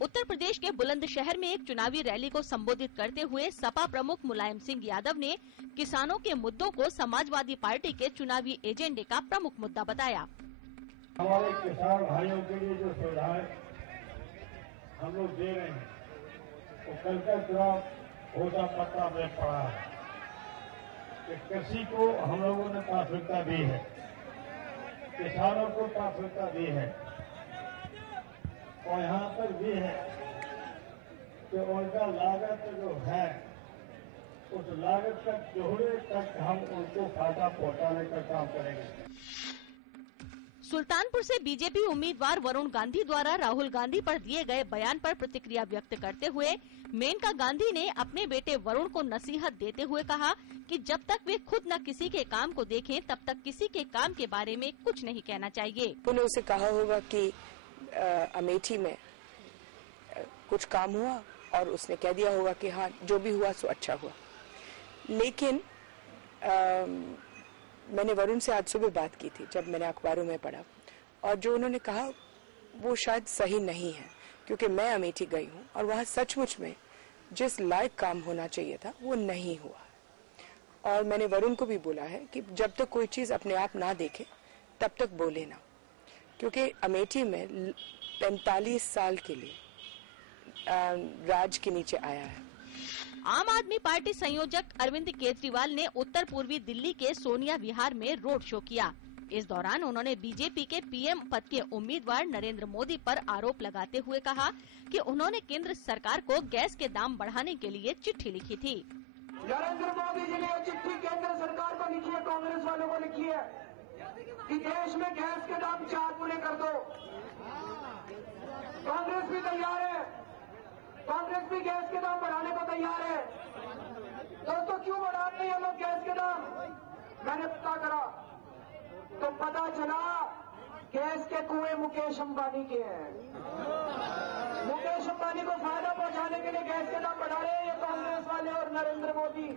उत्तर प्रदेश के बुलंदशहर में एक चुनावी रैली को संबोधित करते हुए सपा प्रमुख मुलायम सिंह यादव ने किसानों के मुद्दों को समाजवादी पार्टी के चुनावी एजेंडे का प्रमुख मुद्दा बताया। हमारे किसान भाइयों के लिए जो सुविधाएं हम लोग दे रहे हैं, तो कल का चुनाव होता पत्ता में पड़ा है कि कृषि को हम लोगों ने प्राथमिकता दी है, किसानों को प्राथमिकता दी है, और यहाँ पर भी है कि उनका लागत जो है उस लागत तक जोड़े तक हम उनको फायदा पहुँचाने का काम करेंगे। सुल्तानपुर से बीजेपी उम्मीदवार वरुण गांधी द्वारा राहुल गांधी पर दिए गए बयान पर प्रतिक्रिया व्यक्त करते हुए मेनका गांधी ने अपने बेटे वरुण को नसीहत देते हुए कहा कि जब तक वे खुद न किसी के काम को देखें तब तक किसी के काम के बारे में कुछ नहीं कहना चाहिए। उन्होंने उसे कहा होगा कि अमेठी में कुछ काम हुआ और उसने कह दिया होगा कि हाँ जो भी हुआ सो अच्छा हुआ, लेकिन मैंने वरुण से आज सुबह बात की थी जब मैंने अखबारों में पढ़ा, और जो उन्होंने कहा वो शायद सही नहीं है, क्योंकि मैं अमेठी गई हूँ और वहाँ सचमुच में जिस लायक काम होना चाहिए था वो नहीं हुआ। और मैंने वरुण को भी बोला है कि जब तक कोई चीज़ अपने आप ना देखे तब तक बोले ना, क्योंकि अमेठी में 45 साल के लिए राज के नीचे आया है। आम आदमी पार्टी संयोजक अरविंद केजरीवाल ने उत्तर पूर्वी दिल्ली के सोनिया विहार में रोड शो किया। इस दौरान उन्होंने बीजेपी के पीएम पद के उम्मीदवार नरेंद्र मोदी पर आरोप लगाते हुए कहा कि उन्होंने केंद्र सरकार को गैस के दाम बढ़ाने के लिए चिट्ठी लिखी थी। नरेंद्र मोदी जी ने यह चिट्ठी केंद्र सरकार को लिखी है, कांग्रेस वालों को लिखी है कि देश में गैस के दाम 4 गुने कर दो। कांग्रेस भी तैयार है, कांग्रेस भी गैस के दाम बढ़ाने को तैयार है। दोस्तों क्यों बढ़ाते हैं लोग गैस के दाम? मैंने पता करा तो पता चला गैस के कुएं मुकेश अंबानी के हैं। मुकेश अंबानी को फायदा पहुंचाने के लिए गैस के दाम बढ़ा रहे हैं ये कांग्रेस वाले और नरेंद्र मोदी।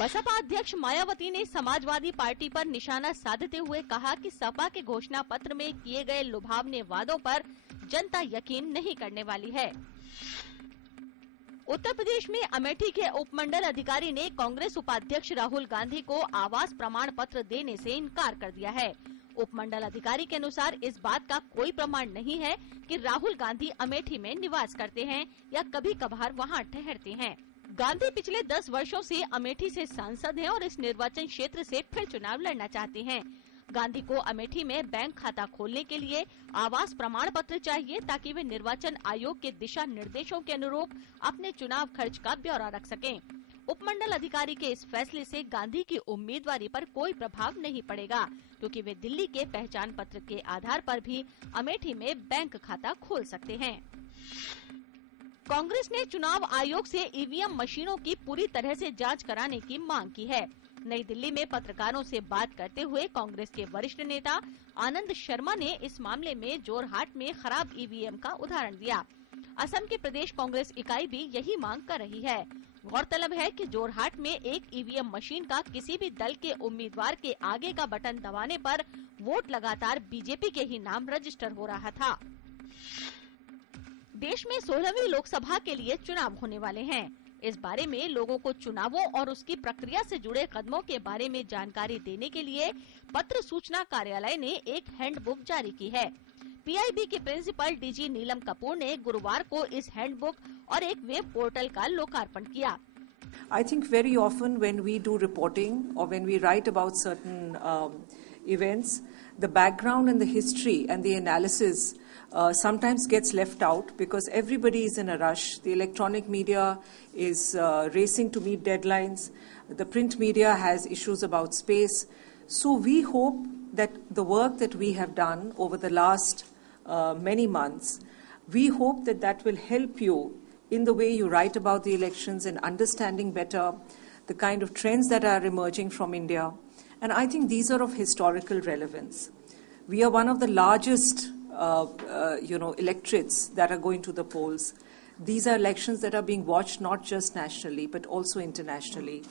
बसपा अध्यक्ष मायावती ने समाजवादी पार्टी पर निशाना साधते हुए कहा कि सपा के घोषणा पत्र में किए गए लुभावने वादों पर जनता यकीन नहीं करने वाली है। उत्तर प्रदेश में अमेठी के उपमंडल अधिकारी ने कांग्रेस उपाध्यक्ष राहुल गांधी को आवास प्रमाण पत्र देने से इनकार कर दिया है। उपमंडल अधिकारी के अनुसार इस बात का कोई प्रमाण नहीं है कि राहुल गांधी अमेठी में निवास करते हैं या कभी कभार वहां ठहरते हैं। गांधी पिछले 10 वर्षों से अमेठी से सांसद हैं और इस निर्वाचन क्षेत्र से फिर चुनाव लड़ना चाहते हैं। गांधी को अमेठी में बैंक खाता खोलने के लिए आवास प्रमाण पत्र चाहिए ताकि वे निर्वाचन आयोग के दिशा निर्देशों के अनुरूप अपने चुनाव खर्च का ब्यौरा रख सकें। उपमंडल अधिकारी के इस फैसले से गांधी की उम्मीदवारी पर कोई प्रभाव नहीं पड़ेगा, क्योंकि वे दिल्ली के पहचान पत्र के आधार पर भी अमेठी में बैंक खाता खोल सकते हैं। कांग्रेस ने चुनाव आयोग से ईवीएम मशीनों की पूरी तरह से जांच कराने की मांग की है। नई दिल्ली में पत्रकारों से बात करते हुए कांग्रेस के वरिष्ठ नेता आनंद शर्मा ने इस मामले में जोरहाट में खराब ईवीएम का उदाहरण दिया। असम की प्रदेश कांग्रेस इकाई भी यही मांग कर रही है। गौरतलब है कि जोरहाट में एक ईवीएम मशीन का किसी भी दल के उम्मीदवार के आगे का बटन दबाने पर वोट लगातार बीजेपी के ही नाम रजिस्टर हो रहा था। देश में 16वीं लोकसभा के लिए चुनाव होने वाले हैं। इस बारे में लोगों को चुनावों और उसकी प्रक्रिया से जुड़े कदमों के बारे में जानकारी देने के लिए पत्र सूचना कार्यालय ने एक हैंडबुक जारी की है। पीआईबी के प्रिंसिपल डीजी नीलम कपूर ने गुरुवार को इस हैंडबुक और एक वेब पोर्टल का लोकार्पण किया। I think very often when we do reporting or when we write about certain events, the background and the history and the analysis sometimes gets left out because everybody is in a rush. The electronic media is racing to meet deadlines. The print media has issues about space. So we hope that the work that we have done over the last many months, we hope that that will help you in the way you write about the elections and understanding better the kind of trends that are emerging from India. And I think these are of historical relevance. We are one of the largest electorates that are going to the polls. These are elections that are being watched not just nationally but also internationally.